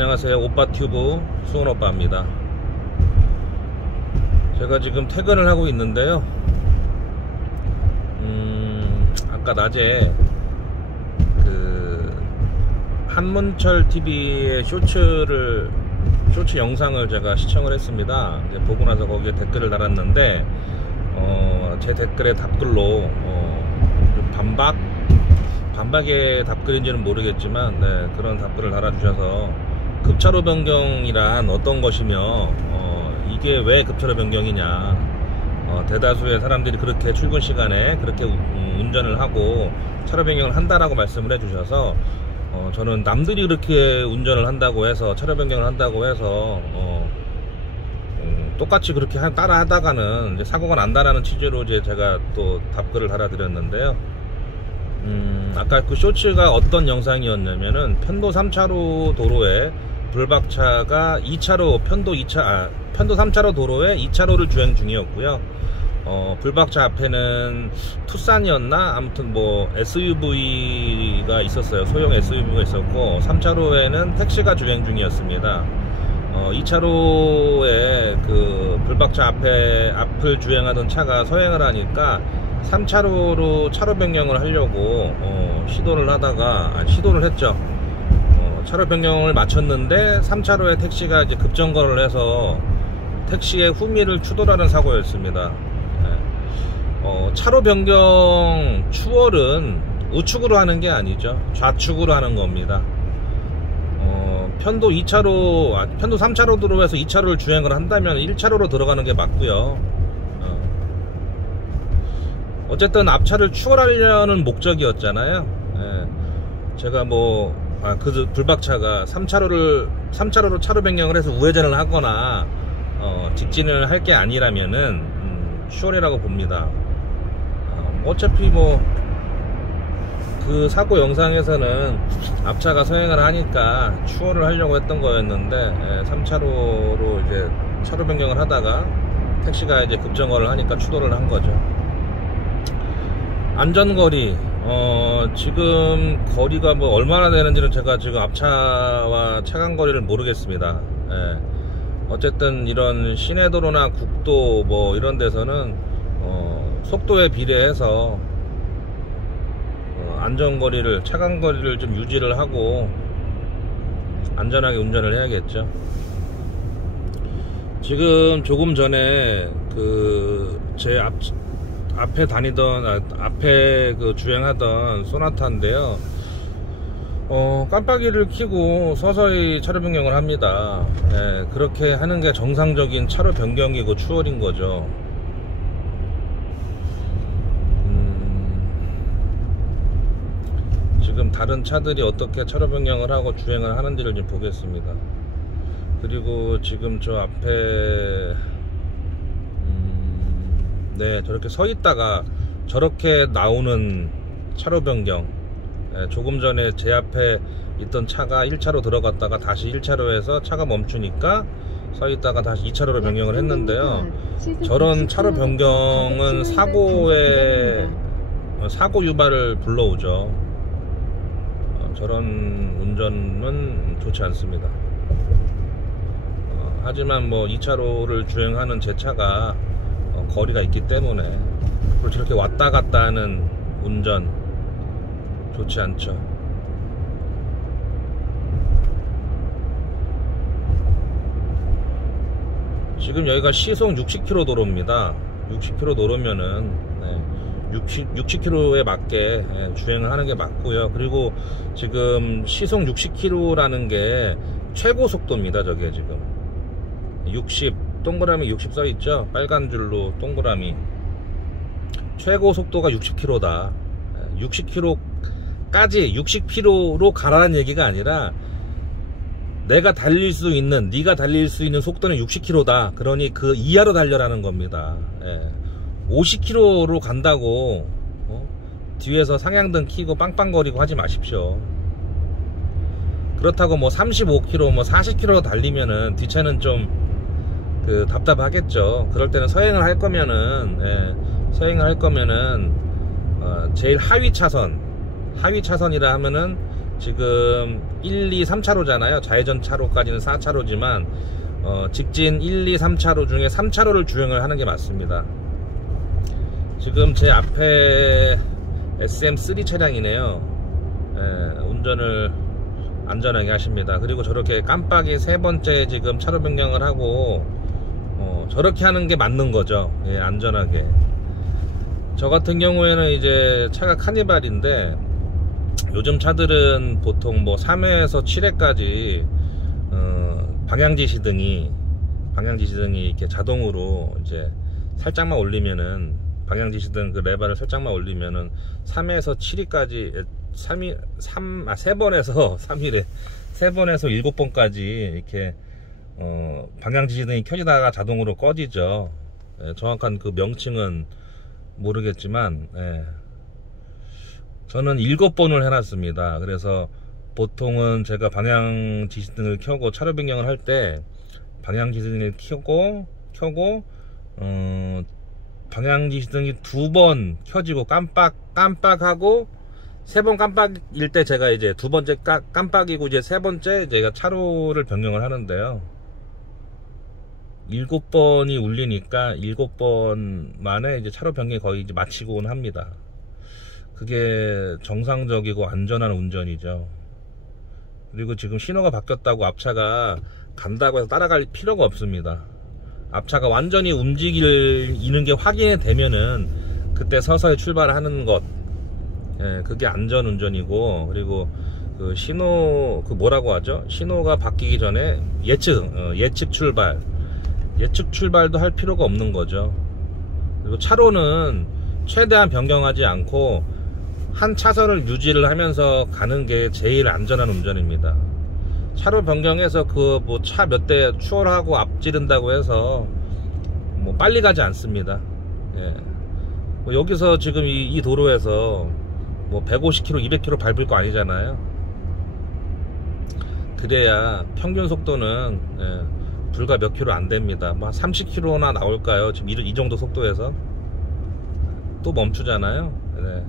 안녕하세요. 오빠튜브 수원오빠입니다. 제가 지금 퇴근을 하고 있는데요. 아까 낮에 그 한문철 TV의 쇼츠 영상을 제가 시청을 했습니다. 이제 보고 나서 거기에 댓글을 달았는데 제 댓글의 답글로 반박의 답글인지는 모르겠지만 그런 답글을 달아주셔서 급차로 변경이란 어떤 것이며 이게 왜 급차로 변경이냐, 대다수의 사람들이 그렇게 출근 시간에 그렇게 운전을 하고 차로 변경을 한다라고 말씀을 해주셔서 저는 남들이 그렇게 운전을 한다고 해서 차로 변경을 한다고 해서 똑같이 그렇게 따라 하다가는 이제 사고가 난다라는 취지로 이제 제가 또 답글을 달아드렸는데요. 아까 그 쇼츠가 어떤 영상이었냐면은 편도 3차로 도로에 불박차가 2차로 편도 3차로 도로에 2차로를 주행 중이었고요. 불박차 앞에는 투싼이었나? 아무튼 뭐 SUV가 있었어요. 소형 SUV가 있었고 3차로에는 택시가 주행 중이었습니다. 2차로에 그 불박차 앞을 주행하던 차가 서행을 하니까 3차로로 차로 변경을 하려고 시도를 했죠. 차로 변경을 마쳤는데 3차로에 택시가 이제 급정거를 해서 택시의 후미를 추돌하는 사고였습니다. 차로 변경 추월은 우측으로 하는 게 아니죠. 좌측으로 하는 겁니다. 편도 3차로 도로에서 2차로를 주행을 한다면 1차로로 들어가는 게 맞고요. 어쨌든 앞차를 추월하려는 목적이었잖아요. 제가 그 불박차가 3차로로 차로 변경을 해서 우회전을 하거나 직진을 할 게 아니라면은 추월이라고 봅니다. 어차피 그 사고 영상에서는 앞차가 서행을 하니까 추월을 하려고 했던 거였는데 3차로로 이제 차로 변경을 하다가 택시가 이제 급정거를 하니까 추돌을 한 거죠. 안전거리 지금 거리가 얼마나 되는지는 제가 지금 앞차와 차간거리를 모르겠습니다. 어쨌든 이런 시내도로나 국도 이런 데서는 속도에 비례해서 안전거리를, 차간거리를 좀 유지를 하고 안전하게 운전을 해야겠죠. 지금 조금 전에 제 앞에 주행하던 소나타인데요. 깜빡이를 켜고 서서히 차로 변경을 합니다. 그렇게 하는 게 정상적인 차로 변경이고 추월인 거죠. 지금 다른 차들이 어떻게 차로 변경을 하고 주행을 하는지를 좀 보겠습니다. 그리고 지금 저 앞에 저렇게 서 있다가 저렇게 나오는 차로 변경, 조금 전에 제 앞에 있던 차가 1차로 들어갔다가 다시 1차로에서 차가 멈추니까 서 있다가 다시 2차로로 변경을 했는데요. 저런 차로 변경은 사고 유발을 불러오죠. 저런 운전은 좋지 않습니다. 하지만 2차로를 주행하는 제 차가 거리가 있기 때문에 그리고 저렇게 왔다 갔다 하는 운전 좋지 않죠. 지금 여기가 시속 60km 도로입니다. 60km 도로면은 60km에 맞게 주행을 하는 게 맞고요. 그리고 지금 시속 60km라는 게 최고 속도입니다. 저게 지금 동그라미 60 써있죠. 빨간 줄로 동그라미. 최고 속도가 60km다 60km로 가라는 얘기가 아니라 네가 달릴 수 있는 속도는 60km다 그러니 그 이하로 달려라는 겁니다. 50km로 간다고 뒤에서 상향등 켜고 빵빵거리고 하지 마십시오. 그렇다고 35km 40km 달리면은 뒷차는 좀 답답하겠죠. 그럴 때는 서행을 할 거면은 제일 하위 차선이라 하면은 지금 1, 2, 3차로잖아요. 좌회전 차로까지는 4차로지만 직진 1, 2, 3차로 중에 3차로를 주행을 하는 게 맞습니다. 지금 제 앞에 SM3 차량이네요. 운전을 안전하게 하십니다. 그리고 저렇게 깜빡이 세 번째 지금 차로 변경을 하고 저렇게 하는 게 맞는 거죠. 예, 안전하게. 저 같은 경우에는 이제 차가 카니발인데 요즘 차들은 보통 뭐 3회에서 7회까지 방향지시등이 이렇게 자동으로 이제 살짝만 올리면은, 방향지시등 그 레버를 살짝만 올리면은 3회에서 7회까지 3번에서 3일에 3번에서 7번까지 이렇게 방향지시등이 켜지다가 자동으로 꺼지죠. 예, 정확한 그 명칭은 모르겠지만, 예. 저는 7번을 해놨습니다. 그래서 보통은 제가 방향지시등을 켜고 차로 변경을 할 때 방향지시등을 켜고 방향지시등이 2번 켜지고 깜빡하고 3번 깜빡일 때 제가 이제 2번째 깜빡이고 이제 3번째 제가 차로를 변경을 하는데요. 7번이 울리니까 7번 만에 이제 차로 변경이 거의 이제 마치곤 합니다. 그게 정상적이고 안전한 운전이죠. 그리고 지금 신호가 바뀌었다고 앞차가 간다고 해서 따라갈 필요가 없습니다. 앞차가 완전히 움직이는 게 확인이 되면은 그때 서서히 출발하는 것, 예, 그게 안전 운전이고, 그리고 그 신호, 그 뭐라고 하죠? 신호가 바뀌기 전에 예측 출발도 할 필요가 없는 거죠. 그리고 차로는 최대한 변경하지 않고 한 차선을 유지를 하면서 가는 게 제일 안전한 운전입니다. 차로 변경해서 그 뭐 차 몇 대 추월하고 앞지른다고 해서 뭐 빨리 가지 않습니다. 예. 뭐 여기서 지금 이 도로에서 뭐 150km, 200km 밟을 거 아니잖아요. 그래야 평균 속도는, 예, 불과 몇 킬로 안 됩니다. 뭐 30km나 나올까요? 지금 이 정도 속도에서 또 멈추잖아요. 네.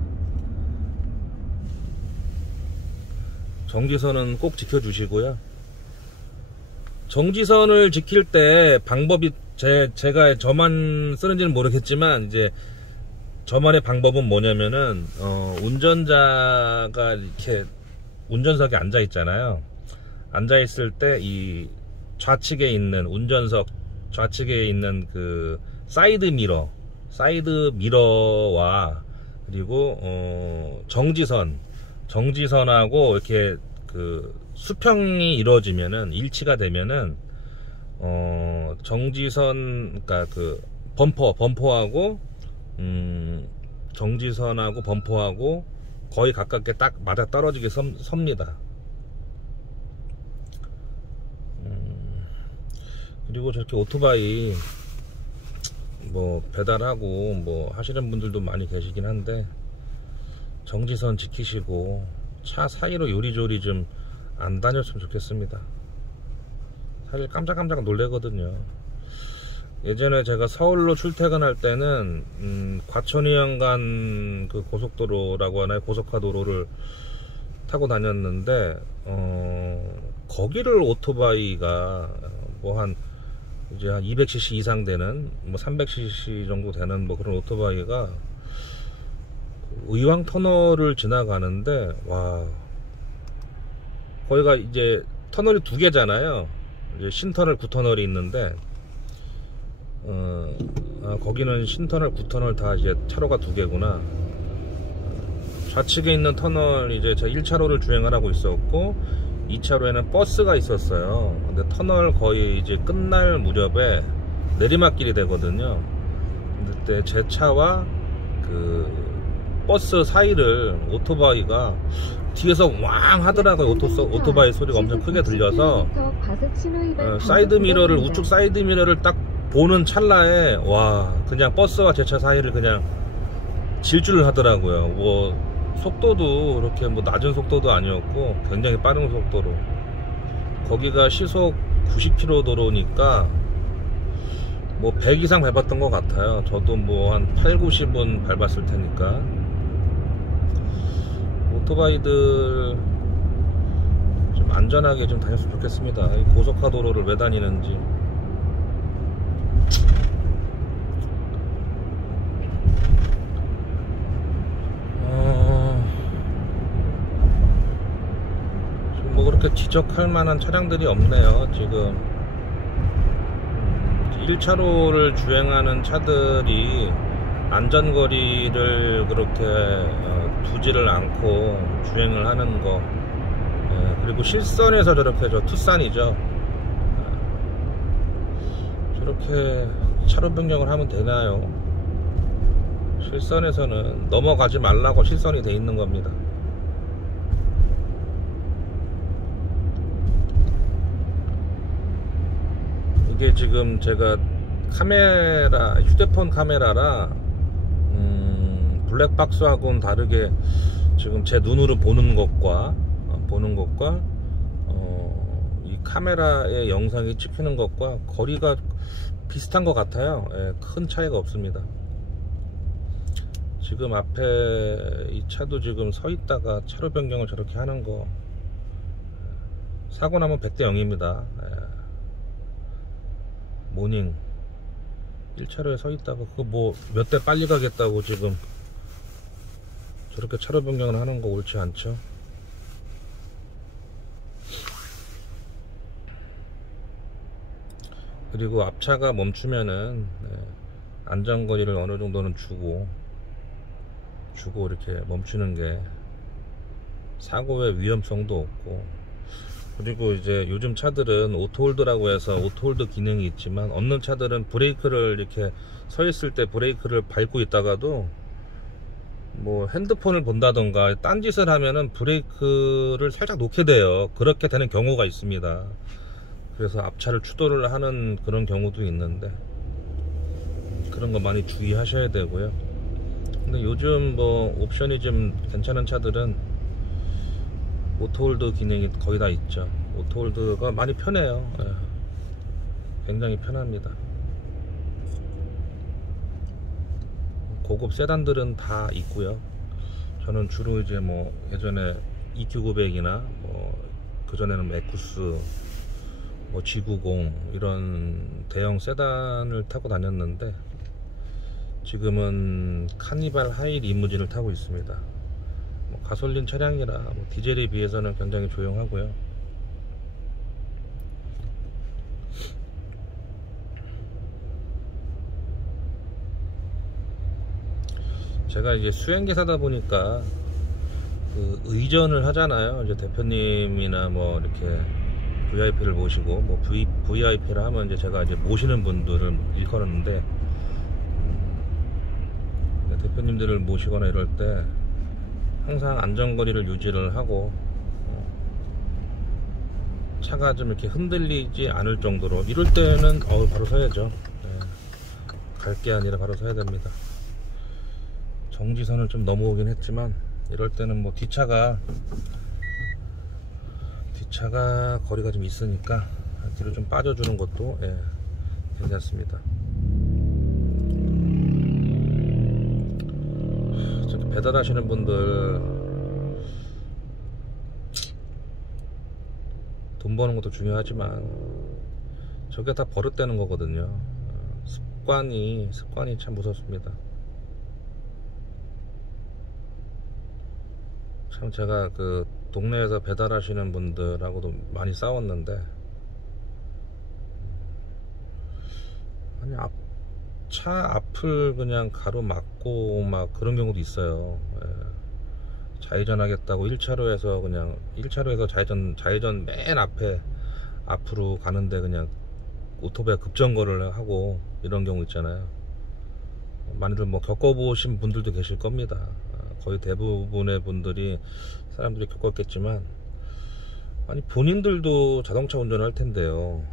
정지선은 꼭 지켜주시고요. 정지선을 지킬 때 방법이 제가 저만 쓰는지는 모르겠지만 이제 저만의 방법은 뭐냐면은 운전자가 이렇게 운전석에 앉아 있잖아요. 앉아 있을 때 이 좌측에 있는 운전석 좌측에 있는 그 사이드 미러와 그리고 정지선하고 이렇게 그 수평이 이루어지면은, 일치가 되면은 정지선, 그러니까 그 범퍼하고 정지선하고 범퍼하고 거의 가깝게 딱 맞아 떨어지게 섭니다. 그리고 저렇게 오토바이 뭐 배달하고 뭐 하시는 분들도 많이 계시긴 한데 정지선 지키시고 차 사이로 요리조리 좀 안 다녔으면 좋겠습니다. 사실 깜짝깜짝 놀래거든요. 예전에 제가 서울로 출퇴근할 때는 과천이양간 그 고속도로라고 하나요? 고속화도로를 타고 다녔는데 거기를 오토바이가 뭐 한 이제 한 200cc 이상 되는 뭐 300cc 정도 되는 뭐 그런 오토바이가 의왕 터널을 지나가는데, 와, 거기가 이제 터널이 2개잖아요. 이제 신터널, 구터널이 있는데 거기는 신터널, 구터널 다 이제 차로가 2개구나. 좌측에 있는 터널 이제 제가 1차로를 주행을 하고 있었고 2차로에는 버스가 있었어요. 근데 터널 거의 이제 끝날 무렵에 내리막길이 되거든요. 그때 제 차와 그 버스 사이를 오토바이가 뒤에서 왕 하더라고요. 오토바이 소리가 엄청 크게 들려서 사이드 미러를, 우측 사이드 미러를 딱 보는 찰나에 와, 그냥 버스와 제 차 사이를 그냥 질주를 하더라고요. 뭐 속도도 그렇게 뭐 낮은 속도도 아니었고 굉장히 빠른 속도로, 거기가 시속 90km 도로니까 뭐 100 이상 밟았던 것 같아요. 저도 뭐 한 8, 90은 밟았을 테니까. 오토바이들 좀 안전하게 좀 다녔으면 좋겠습니다. 이 고속화 도로를 왜 다니는지. 지금 뭐 그렇게 지적할 만한 차량들이 없네요. 지금 1차로를 주행하는 차들이 안전거리를 그렇게 두지를 않고 주행을 하는 거, 그리고 실선에서 저렇게 투싼이죠. 저렇게 차로 변경을 하면 되나요? 실선에서는 넘어가지 말라고 실선이 돼 있는 겁니다. 이게 지금 제가 카메라, 휴대폰 카메라라 블랙박스하고는 다르게 지금 제 눈으로 보는 것과 이 카메라의 영상이 찍히는 것과 거리가 비슷한 것 같아요. 큰 차이가 없습니다. 지금 앞에 이 차도 지금 서 있다가 차로 변경을 저렇게 하는 거, 사고 나면 100대 0입니다. 모닝 1차로에 서 있다가 그거 뭐 몇 대 빨리 가겠다고 지금 저렇게 차로 변경을 하는 거 옳지 않죠. 그리고 앞차가 멈추면은 안전거리를 어느 정도는 주고 이렇게 멈추는 게 사고의 위험성도 없고, 그리고 이제 요즘 차들은 오토홀드라고 해서 오토홀드 기능이 있지만, 어느 차들은 브레이크를 이렇게 서 있을 때 브레이크를 밟고 있다가도 뭐 핸드폰을 본다던가 딴짓을 하면은 브레이크를 살짝 놓게 돼요. 그렇게 되는 경우가 있습니다. 그래서 앞차를 추돌을 하는 그런 경우도 있는데, 그런 거 많이 주의하셔야 되고요. 근데 요즘 뭐 옵션이 좀 괜찮은 차들은 오토홀드 기능이 거의 다 있죠. 오토홀드가 많이 편해요. 굉장히 편합니다. 고급 세단들은 다 있고요. 저는 주로 이제 뭐 예전에 EQ900이나 뭐 그전에는 에쿠스, 뭐 G90 이런 대형 세단을 타고 다녔는데, 지금은 카니발 하이 리무진을 타고 있습니다. 뭐 가솔린 차량이라 뭐 디젤에 비해서는 굉장히 조용하고요. 제가 이제 수행기사다 보니까 그 의전을 하잖아요. 이제 대표님이나 뭐 이렇게 VIP를 모시고, 뭐 VIP를 하면 이제 제가 이제 모시는 분들을 일컬었는데, 대표님들을 모시거나 이럴 때 항상 안전거리를 유지를 하고, 차가 좀 이렇게 흔들리지 않을 정도로, 이럴 때는 바로 서야죠. 갈 게 아니라 바로 서야 됩니다. 정지선을 좀 넘어오긴 했지만, 이럴 때는 뭐 뒷차가 거리가 좀 있으니까 뒤로 좀 빠져주는 것도 괜찮습니다. 저기 배달하시는 분들 돈 버는 것도 중요하지만 저게 다 버릇되는 거거든요. 습관이 참 무섭습니다. 참 제가 그 동네에서 배달하시는 분들하고도 많이 싸웠는데, 아니 차 앞을 그냥 가로막고 막 그런 경우도 있어요. 좌회전 하겠다고 1차로에서 그냥 1차로에서 좌회전 맨 앞으로 가는데 그냥 오토바이가 급정거를 하고 이런 경우 있잖아요. 많이들 뭐 겪어보신 분들도 계실 겁니다. 거의 대부분의 사람들이 겪었겠지만, 아니 본인들도 자동차 운전을 할 텐데요.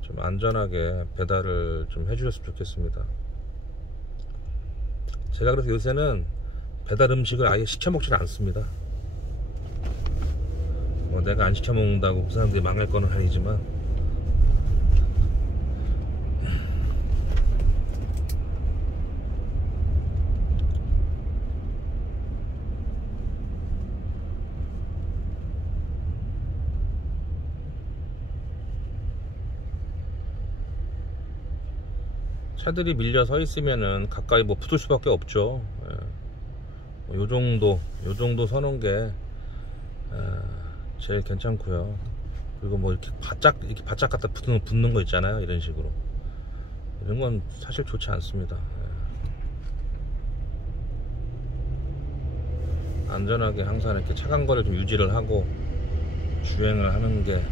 좀 안전하게 배달을 좀 해주셨으면 좋겠습니다. 제가 그래서 요새는 배달 음식을 아예 시켜 먹지는 않습니다. 뭐 내가 안 시켜 먹는다고 그 사람들이 망할 거는 아니지만, 차들이 밀려 서 있으면은 가까이 뭐 붙을 수밖에 없죠. 예. 요 정도 서는 게 제일 괜찮고요. 그리고 뭐 이렇게 바짝 갖다 붙는 거 있잖아요. 이런 식으로. 이런 건 사실 좋지 않습니다. 예. 안전하게 항상 이렇게 차간 거를 좀 유지를 하고 주행을 하는 게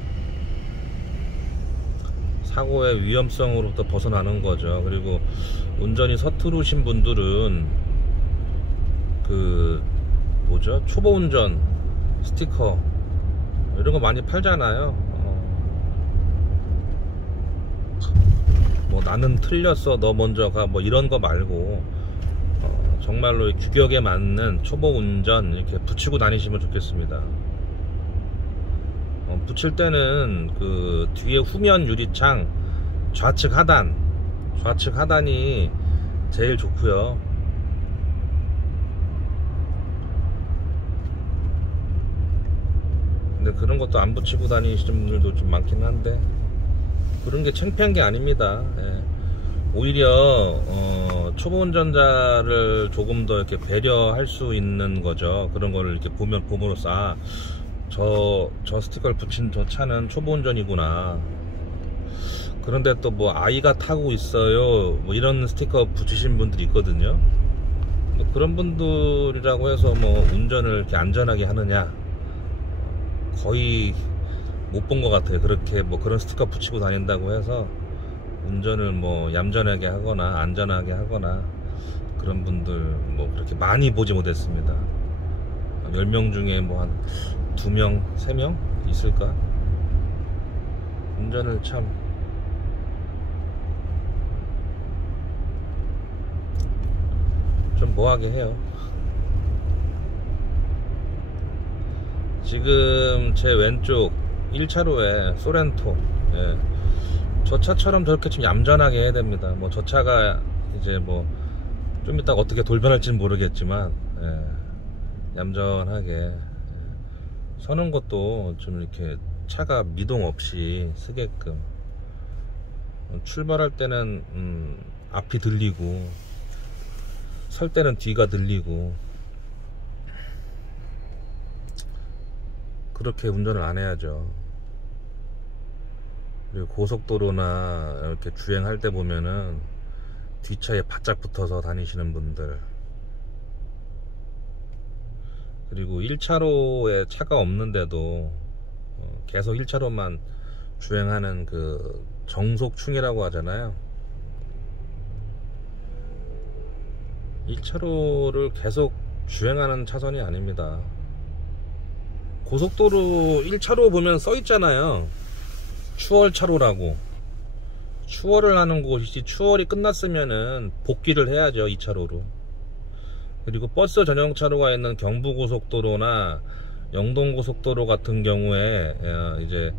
사고의 위험성으로부터 벗어나는 거죠. 그리고 운전이 서투르신 분들은 그 뭐죠? 초보 운전 스티커 이런 거 많이 팔잖아요. 뭐 나는 틀렸어 너 먼저 가 뭐 이런 거 말고 정말로 규격에 맞는 초보 운전 이렇게 붙이고 다니시면 좋겠습니다. 붙일 때는 그 뒤에 후면 유리창 좌측 하단이 제일 좋고요. 근데 그런 것도 안 붙이고 다니시는 분들도 좀 많긴 한데 그런 게 창피한 게 아닙니다. 예. 오히려 초보 운전자를 조금 더 이렇게 배려할 수 있는 거죠. 그런 거를 이렇게 봄으로써 저 스티커를 붙인 저 차는 초보 운전이구나. 그런데 또 뭐 아이가 타고 있어요 뭐 이런 스티커 붙이신 분들이 있거든요. 그런 분들이라고 해서 뭐 운전을 이렇게 안전하게 하느냐 거의 못 본 것 같아요. 그렇게 뭐 그런 스티커 붙이고 다닌다고 해서 운전을 뭐 얌전하게 하거나 안전하게 하거나 그런 분들 뭐 그렇게 많이 보지 못했습니다. 10명 중에 뭐 한 2명, 3명 있을까? 운전을 참 좀 뭐하게 해요. 지금 제 왼쪽 1차로에 소렌토, 예. 저 차처럼 저렇게 좀 얌전하게 해야 됩니다. 뭐 저 차가 이제 뭐 좀 이따 어떻게 돌변할지는 모르겠지만 얌전하게 서는 것도 좀 이렇게 차가 미동 없이 쓰게끔 출발할 때는 앞이 들리고 설 때는 뒤가 들리고 그렇게 운전을 안 해야죠. 그리고 고속도로나 이렇게 주행할 때 보면은 뒷차에 바짝 붙어서 다니시는 분들, 그리고 1차로에 차가 없는데도 계속 1차로만 주행하는 그 정속충이라고 하잖아요. 1차로를 계속 주행하는 차선이 아닙니다. 고속도로 1차로 보면 써 있잖아요. 추월차로라고. 추월을 하는 곳이지, 추월이 끝났으면은 복귀를 해야죠, 2차로로. 그리고 버스 전용차로가 있는 경부고속도로나 영동고속도로 같은 경우에 이제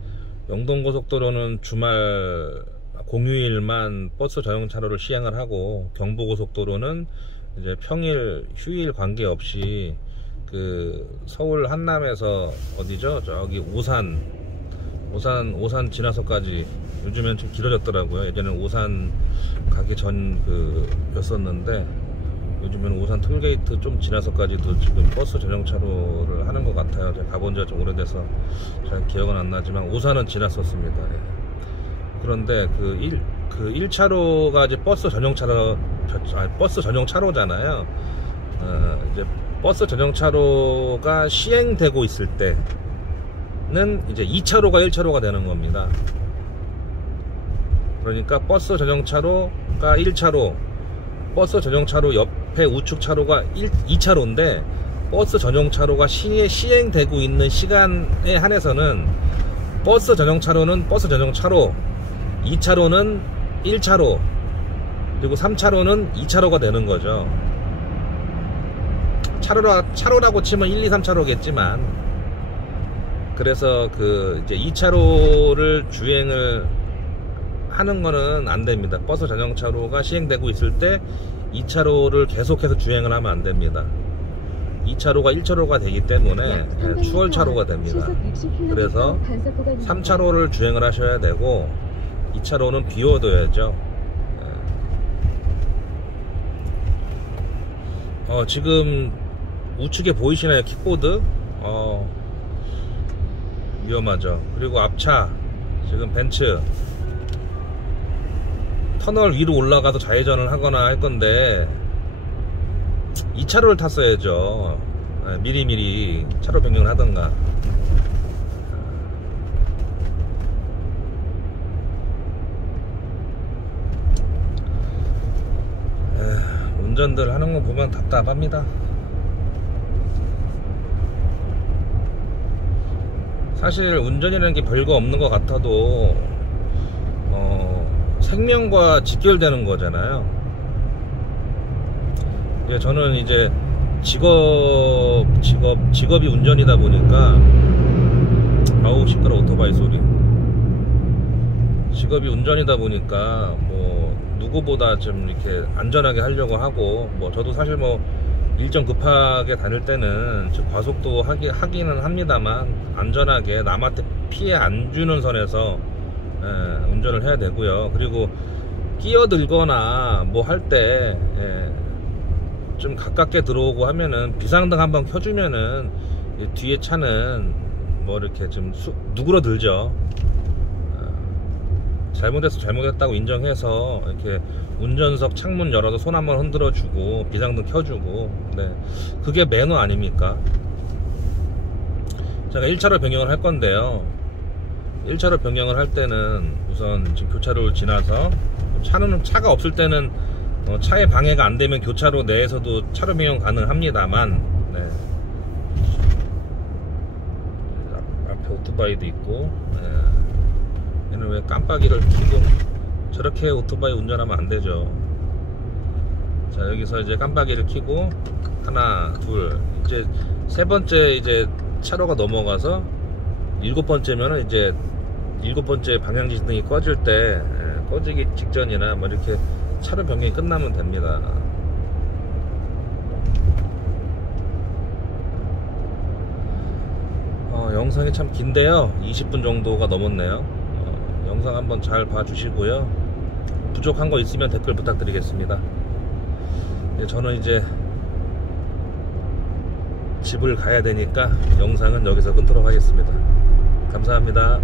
영동고속도로는 주말 공휴일만 버스 전용차로를 시행을 하고, 경부고속도로는 이제 평일 휴일 관계없이 그 서울 한남에서 어디죠? 저기 오산 지나서까지, 요즘엔 좀 길어졌더라고요. 예전엔 오산 가기 전 였었는데 요즘은 오산 톨게이트 좀 지나서까지도 지금 버스 전용차로를 하는 것 같아요. 제가 가본 지가 좀 오래돼서 잘 기억은 안 나지만 오산은 지났었습니다. 예. 그런데 그 1차로가 이제 버스 전용차로잖아요. 이제 버스 전용차로가 시행되고 있을 때는 이제 2차로가 1차로가 되는 겁니다. 그러니까 버스 전용차로가 1차로, 버스 전용차로 옆에 우측 차로가 2차로인데 버스 전용차로가 시행되고 있는 시간에 한해서는 버스 전용차로는 버스 전용차로, 2차로는 1차로, 그리고 3차로는 2차로가 되는 거죠. 차로라고 치면 1, 2, 3차로겠지만, 그래서 이제 2차로를 주행을 하는 거는 안 됩니다. 버스 전용차로가 시행되고 있을 때 2차로를 계속해서 주행을 하면 안 됩니다. 2차로가 1차로가 되기 때문에 추월차로가 됩니다. 그래서 3차로를 주행을 하셔야 되고 2차로는 비워둬야죠. 지금 우측에 보이시나요? 킥보드? 위험하죠. 그리고 앞차 지금 벤츠 터널 위로 올라가서 좌회전을 하거나 할 건데 2차로를 탔어야죠. 미리미리 차로 변경을 하던가. 운전들 하는 거 보면 답답합니다. 사실 운전이라는 게 별거 없는 것 같아도 생명과 직결되는 거잖아요. 저는 이제 직업이 운전이다 보니까 아우 시끄러 오토바이 소리. 직업이 운전이다 보니까 뭐 누구보다 좀 이렇게 안전하게 하려고 하고, 뭐 저도 사실 뭐 일정 급하게 다닐 때는 과속도 하기는 합니다만 안전하게 남한테 피해 안 주는 선에서 운전을 해야 되고요. 그리고 끼어들거나 뭐 할 때 좀 가깝게 들어오고 하면은 비상등 한번 켜주면은 뒤에 차는 뭐 이렇게 좀 누그러들죠. 잘못해서 잘못했다고 인정해서 이렇게 운전석 창문 열어서 손 한번 흔들어 주고 비상등 켜주고, 그게 매너 아닙니까? 제가 1차로 변경을 할 건데요. 1차로 변경을 할 때는 우선 지금 교차로를 지나서 차가 없을 때는 차에 방해가 안 되면 교차로 내에서도 차로 변경 가능합니다만, 앞에 오토바이도 있고, 얘는 왜 깜빡이를 켜고 저렇게 오토바이 운전하면 안 되죠. 자, 여기서 이제 깜빡이를 켜고 하나, 둘, 이제 세 번째 이제 차로가 넘어가서 7번째면은 이제 7번째 방향지등이 꺼질 때 꺼지기 직전이나 뭐 이렇게 차로 변경이 끝나면 됩니다. 영상이 참 긴데요. 20분 정도가 넘었네요. 영상 한번 잘 봐주시고요. 부족한 거 있으면 댓글 부탁드리겠습니다. 저는 이제 집을 가야 되니까 영상은 여기서 끊도록 하겠습니다. 감사합니다.